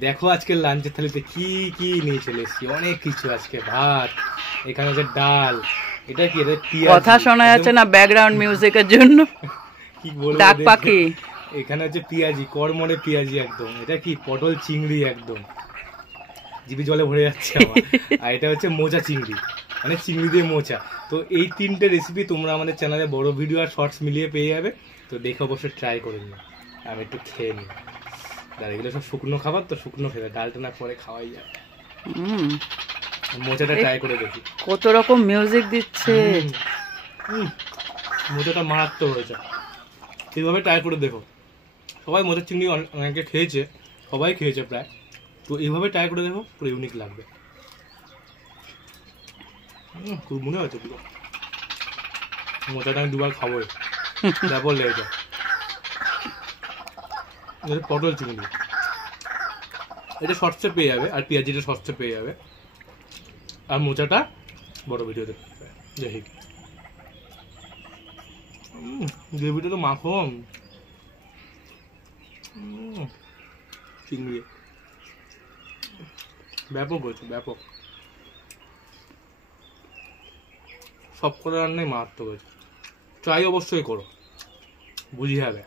দেখো আজকে লাঞ্চের থালিতে কি কি নিয়ে চলে এসেছি, অনেক কিছু। আজকে ভাত, এখানে হচ্ছে ডাল, এটা কি, এটা পেঁয়াজি। কথা শোনা যাচ্ছে না ব্যাকগ্রাউন্ড মিউজিকের জন্য, কি বলবো, ডাক পাখি। এখানে হচ্ছে পেঁয়াজি, কড়মড়ে পেঁয়াজি একদম। এটা কি, পটল চিংড়ি, একদম জিভে জলে ভরে যাচ্ছে আমার। আর এটা হচ্ছে মোচা চিংড়ি, মানে চিংড়ি দিয়ে মোচা। তো এই তিনটে রেসিপি তোমরা আমাদের চ্যানেলে বড় ভিডিও আর শর্টস মিলিয়ে পেয়ে যাবে। তো দেখে অবশ্যই ট্রাই করে নিও। আমি একটু খেয়ে নিই। এগুলো সব শুকনো খাবার, তো শুকনো খেলে ডালটা না পরে খাওয়াই যায়। মোচাটা ট্রাই করে দেখি। কত রকম মিউজিক দিচ্ছে, মোচাটা মারাত্মক হয়েছে। এইভাবে ট্রাই করে দেখো। সবাই মোচার চিংড়ি অনেকে খেয়েছে, সবাই খেয়েছে প্রায়। তো এইভাবে ট্রাই করে দেখো, পুরো ইউনিক লাগবে। খুব মনে হচ্ছে পুরো মোচাটা আমি দুবার খাবোই, তারপর লেগেছে। পটল চিংড়ি এটা শর্টসে পেয়ে যাবে, আর পেঁয়াজিটা শর্টসে পেয়ে যাবে, আর মোচাটা বড় ভিডিওতে পেয়ে যাবে। দেখি গ্রেভিটা তো মাখন, চিংড়ি ব্যাপক হয়েছে, ব্যাপক। সব করে রান্নাই মারাত্মক হয়েছে। ট্রাই অবশ্যই করো, বুঝিয়ে হবে।